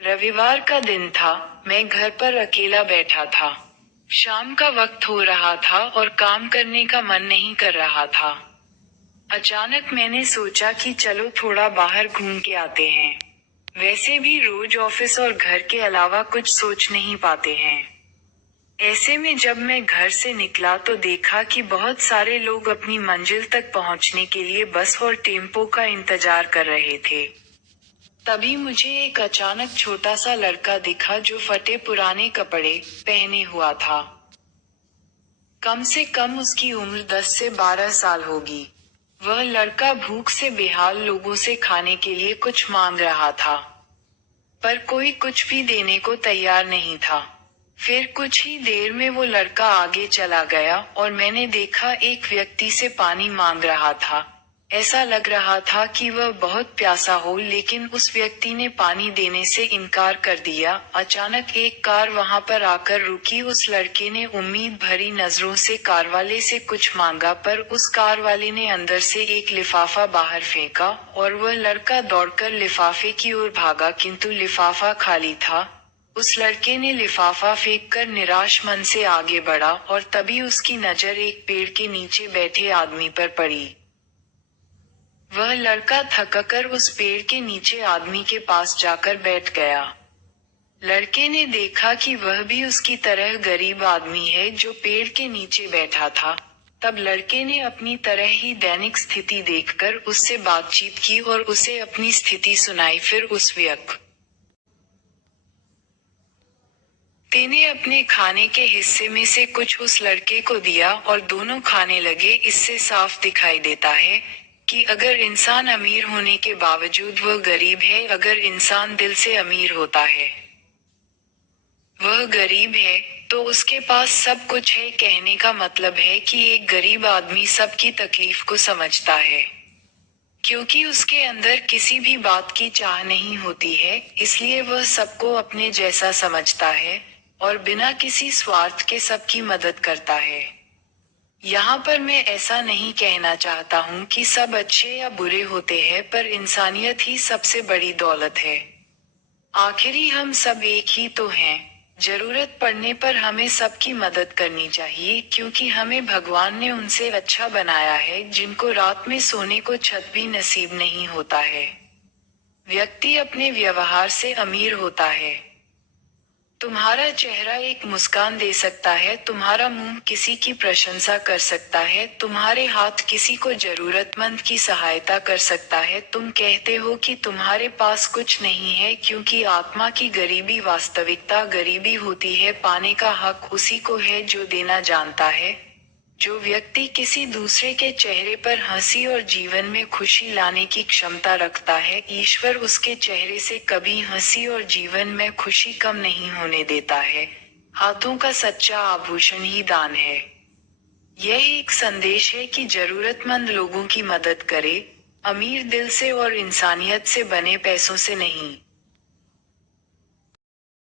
रविवार का दिन था। मैं घर पर अकेला बैठा था। शाम का वक्त हो रहा था और काम करने का मन नहीं कर रहा था। अचानक मैंने सोचा कि चलो थोड़ा बाहर घूम के आते हैं। वैसे भी रोज ऑफिस और घर के अलावा कुछ सोच नहीं पाते हैं। ऐसे में जब मैं घर से निकला तो देखा कि बहुत सारे लोग अपनी मंजिल तक पहुंचने के लिए बस और टेम्पो का इंतजार कर रहे थे। तभी मुझे एक अचानक छोटा सा लड़का दिखा जो फटे पुराने कपड़े पहने हुआ था। कम से कम उसकी उम्र 10 से 12 साल होगी। वह लड़का भूख से बेहाल लोगों से खाने के लिए कुछ मांग रहा था, पर कोई कुछ भी देने को तैयार नहीं था। फिर कुछ ही देर में वो लड़का आगे चला गया और मैंने देखा एक व्यक्ति से पानी मांग रहा था। ऐसा लग रहा था कि वह बहुत प्यासा हो, लेकिन उस व्यक्ति ने पानी देने से इनकार कर दिया। अचानक एक कार वहां पर आकर रुकी। उस लड़के ने उम्मीद भरी नजरों से कार वाले से कुछ मांगा, पर उस कार वाले ने अंदर से एक लिफाफा बाहर फेंका और वह लड़का दौड़कर लिफाफे की ओर भागा, किंतु लिफाफा खाली था। उस लड़के ने लिफाफा फेंककर निराश मन से आगे बढ़ा और तभी उसकी नजर एक पेड़ के नीचे बैठे आदमी पर पड़ी। वह लड़का थककर उस पेड़ के नीचे आदमी के पास जाकर बैठ गया। लड़के ने देखा कि वह भी उसकी तरह गरीब आदमी है जो पेड़ के नीचे बैठा था। तब लड़के ने अपनी तरह ही दैनिक स्थिति देखकर उससे बातचीत की और उसे अपनी स्थिति सुनाई। फिर उस व्यक्ति ने अपने खाने के हिस्से में से कुछ उस लड़के को दिया और दोनों खाने लगे। इससे साफ दिखाई देता है कि अगर इंसान अमीर होने के बावजूद वह गरीब है, अगर इंसान दिल से अमीर होता है, वह गरीब है, तो उसके पास सब कुछ है। कहने का मतलब है कि एक गरीब आदमी सबकी तकलीफ को समझता है, क्योंकि उसके अंदर किसी भी बात की चाह नहीं होती है, इसलिए वह सबको अपने जैसा समझता है और बिना किसी स्वार्थ के सबकी मदद करता है। यहाँ पर मैं ऐसा नहीं कहना चाहता हूँ कि सब अच्छे या बुरे होते हैं, पर इंसानियत ही सबसे बड़ी दौलत है। आखिरी हम सब एक ही तो हैं। जरूरत पड़ने पर हमें सबकी मदद करनी चाहिए, क्योंकि हमें भगवान ने उनसे अच्छा बनाया है जिनको रात में सोने को छत भी नसीब नहीं होता है। व्यक्ति अपने व्यवहार से अमीर होता है। तुम्हारा चेहरा एक मुस्कान दे सकता है, तुम्हारा मुंह किसी की प्रशंसा कर सकता है, तुम्हारे हाथ किसी को जरूरतमंद की सहायता कर सकता है। तुम कहते हो कि तुम्हारे पास कुछ नहीं है, क्योंकि आत्मा की गरीबी वास्तविकता गरीबी होती है। पाने का हक उसी को है जो देना जानता है। जो व्यक्ति किसी दूसरे के चेहरे पर हंसी और जीवन में खुशी लाने की क्षमता रखता है, ईश्वर उसके चेहरे से कभी हंसी और जीवन में खुशी कम नहीं होने देता है। हाथों का सच्चा आभूषण ही दान है। यह एक संदेश है कि जरूरतमंद लोगों की मदद करे, अमीर दिल से और इंसानियत से बने पैसों से नहीं।